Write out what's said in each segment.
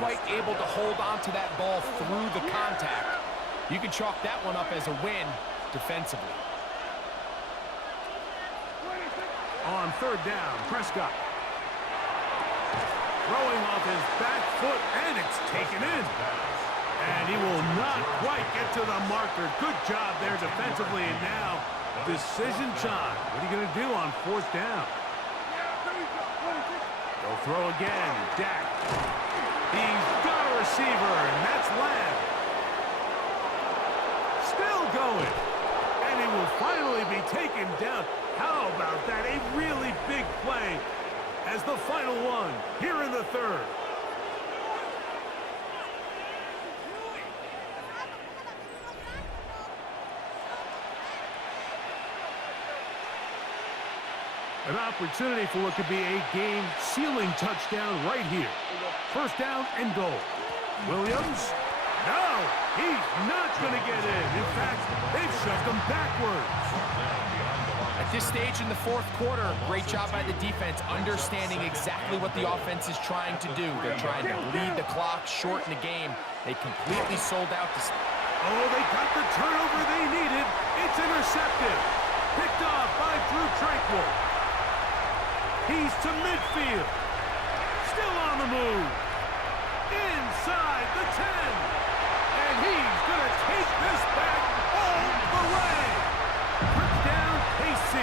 quite able to hold on to that ball through the contact. You can chalk that one up as a win defensively. On third down, Prescott. Throwing off his back foot, and it's taken in. And he will not quite get to the marker. Good job there defensively, and now decision time. What are you going to do on fourth down? They'll throw again. Dak. He's got a receiver, and that's Lamb. Still going. And he will finally be taken down. How about that? A really big play as the final one here in the third. An opportunity for what could be a game-sealing touchdown right here. First down and goal. Williams? No, he's not going to get in. In fact, they've shoved him backwards. At this stage in the fourth quarter, great job by the defense understanding exactly what the offense is trying to do. They're trying to bleed the clock, shorten the game. They completely sold out. Oh, they got the turnover they needed. It's intercepted. Picked off by Drew Tranquill. He's to midfield. Still on the move. Inside the 10. And he's going to take this back all the way. Touchdown, KC.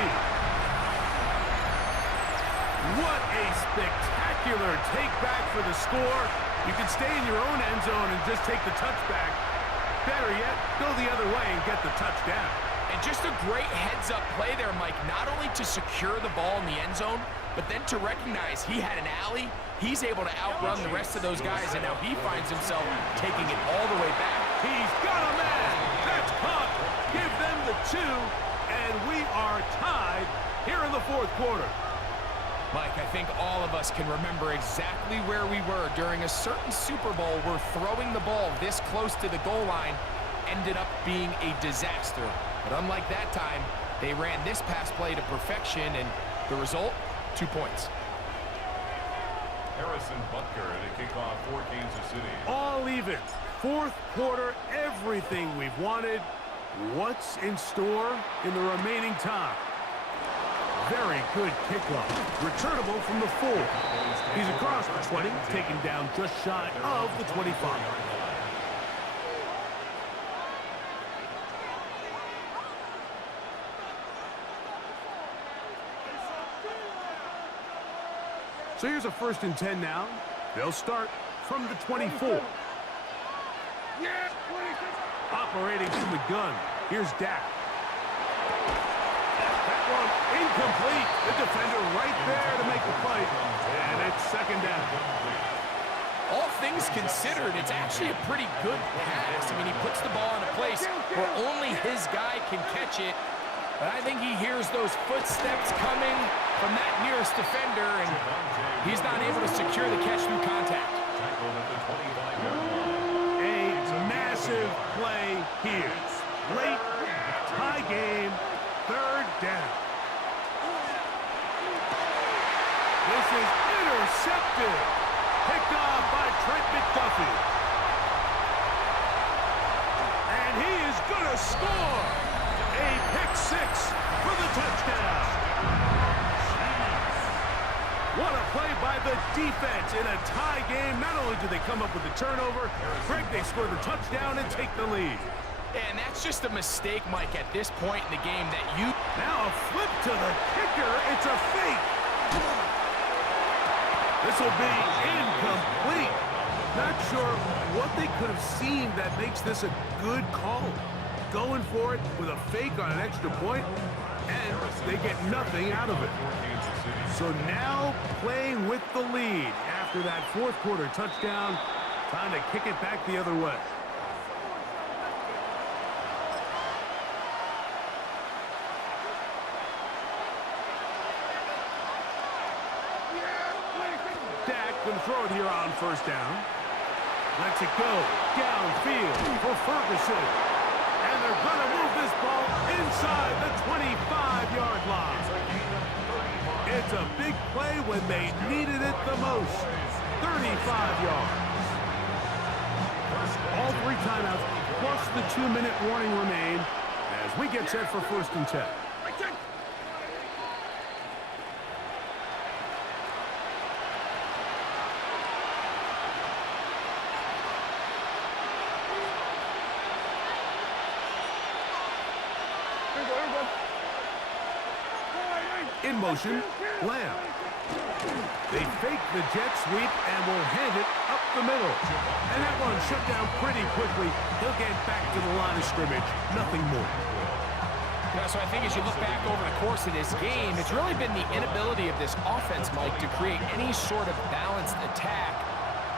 What a spectacular take back for the score. You can stay in your own end zone and just take the touchback. Better yet, go the other way and get the touchdown. And just a great heads-up play there, Mike. Not only to secure the ball in the end zone, but then to recognize he had an alley. He's able to outrun the rest of those guys, and now he finds himself taking it all the way back. He's got a man. That's caught. Give them the 2, and we are tied here in the fourth quarter. Mike, I think all of us can remember exactly where we were during a certain Super Bowl where throwing the ball this close to the goal line ended up being a disaster. But unlike that time, they ran this pass play to perfection, and the result, 2 points. Harrison Butker to kick off for Kansas City. All even. Fourth quarter, everything we've wanted. What's in store in the remaining time? Very good kickoff. Returnable from the 4. He's across the 20, taken down just shy of the 25. So here's a 1st and 10 now. They'll start from the 24. Operating from the gun. Here's Dak. That one incomplete. The defender right there to make the play. And it's 2nd down. All things considered, it's actually a pretty good pass. I mean, he puts the ball in a place where only his guy can catch it. But I think he hears those footsteps coming from that nearest defender, and he's not able to secure the catch through contact. A massive play here. Late, tie game, 3rd down. This is intercepted. Picked off by Trent McDuffie. And he is going to score. A pick 6 for the touchdown. What a play by the defense in a tie game. Not only do they come up with the turnover, Greg, they score the touchdown and take the lead. And that's just a mistake, Mike, at this point in the game that you... Now a flip to the kicker. It's a fake. This will be incomplete. Not sure what they could have seen that makes this a good call. Going for it with a fake on an extra point, and they get nothing out of it. So now playing with the lead after that 4th quarter touchdown, time to kick it back the other way. Dak gonna throw it here on 1st down. Lets it go downfield for Ferguson. And they're going to move this ball inside the 25-yard line. It's a big play when they needed it the most. 35 yards. All 3 timeouts plus the 2-minute warning remain as we get set for 1st and 10. In motion, Lamb. They fake the jet sweep and will hand it up the middle. And that one shut down pretty quickly. He'll get back to the line of scrimmage. Nothing more. Yeah, so I think as you look back over the course of this game, it's really been the inability of this offense, Mike, to create any sort of balanced attack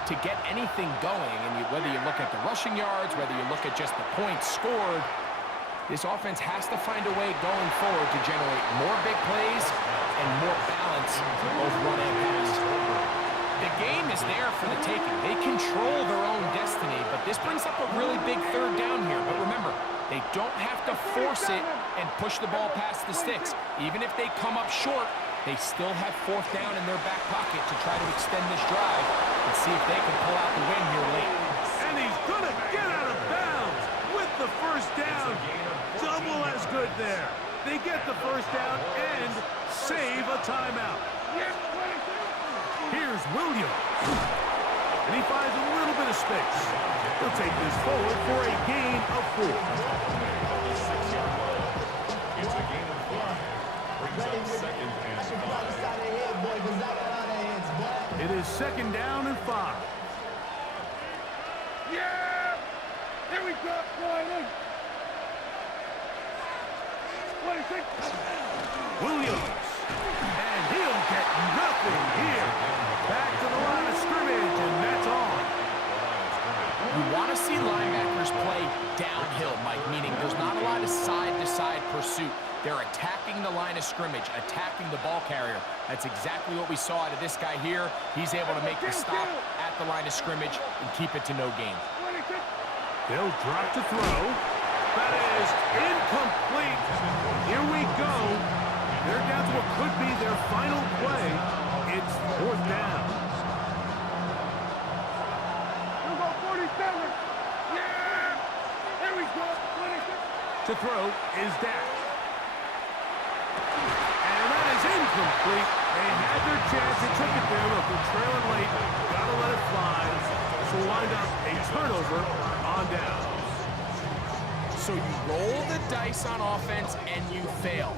to get anything going. And whether you look at the rushing yards, whether you look at just the points scored, this offense has to find a way going forward to generate more big plays and more balance for both run and pass. The game is there for the taking. They control their own destiny, but this brings up a really big 3rd down here. But remember, they don't have to force it and push the ball past the sticks. Even if they come up short, they still have 4th down in their back pocket to try to extend this drive and see if they can pull out the win here late. And he's going to get out of bounds with the 1st down. Double as good there. They get the 1st down and save a timeout. Here's Williams. And he finds a little bit of space. He'll take this forward for a gain of 4. It's a gain of 5. Brings up 2nd and 5. It is 2nd down and 5. Yeah! Here we go, boy. Williams. And he'll get nothing here. Back to the line of scrimmage, and that's on. You want to see linebackers play downhill, Mike, meaning there's not a lot of side-to-side pursuit. They're attacking the line of scrimmage, attacking the ball carrier. That's exactly what we saw out of this guy here. He's able to make the stop at the line of scrimmage and keep it to no gain. They'll drop to throw. That is incomplete. Here we go. They're down to what could be their final play. It's 4th down. Here we go, 47. Yeah! Here we go, 26. To throw is Dak. And that is incomplete. They had their chance. They took it there. Look, they're trailing late. Gotta let it fly. So wind up a turnover on down. So you roll the dice on offense and you fail.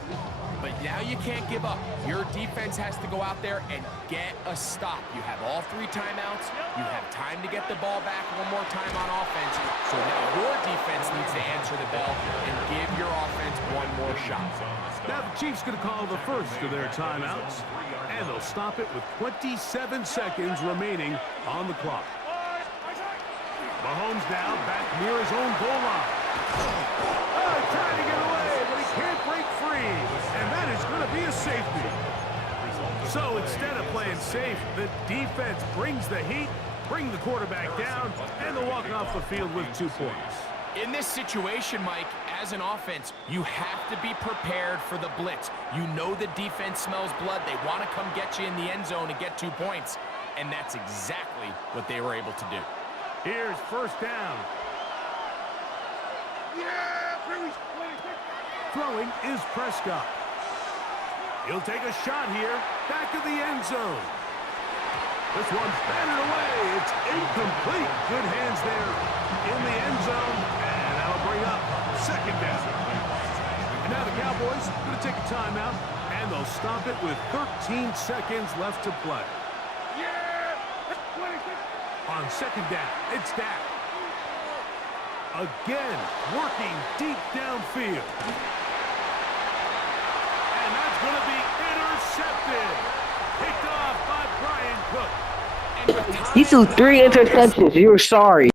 But now you can't give up. Your defense has to go out there and get a stop. You have all 3 timeouts. You have time to get the ball back one more time on offense. So now your defense needs to answer the bell and give your offense one more shot. Now the Chiefs going to call the first of their timeouts. And they'll stop it with 27 seconds remaining on the clock. Mahomes now back near his own goal line. Oh, trying to get away, but he can't break free. And that is going to be a safety. So instead of playing safe, the defense brings the heat, bring the quarterback down, and they'll walk off the field with 2 points. In this situation, Mike, as an offense, you have to be prepared for the blitz. You know the defense smells blood. They want to come get you in the end zone and get 2 points. And that's exactly what they were able to do. Here's 1st down. Yeah! Throwing is Prescott. He'll take a shot here. Back of the end zone. This one's batted away. It's incomplete. Good hands there in the end zone. And that'll bring up 2nd down. And now the Cowboys going to take a timeout. And they'll stop it with 13 seconds left to play. Yeah! On 2nd down, it's Dak. Again, working deep downfield. And that's going to be intercepted. Picked off by Brian Cook. He threw 3 interceptions. You were sorry.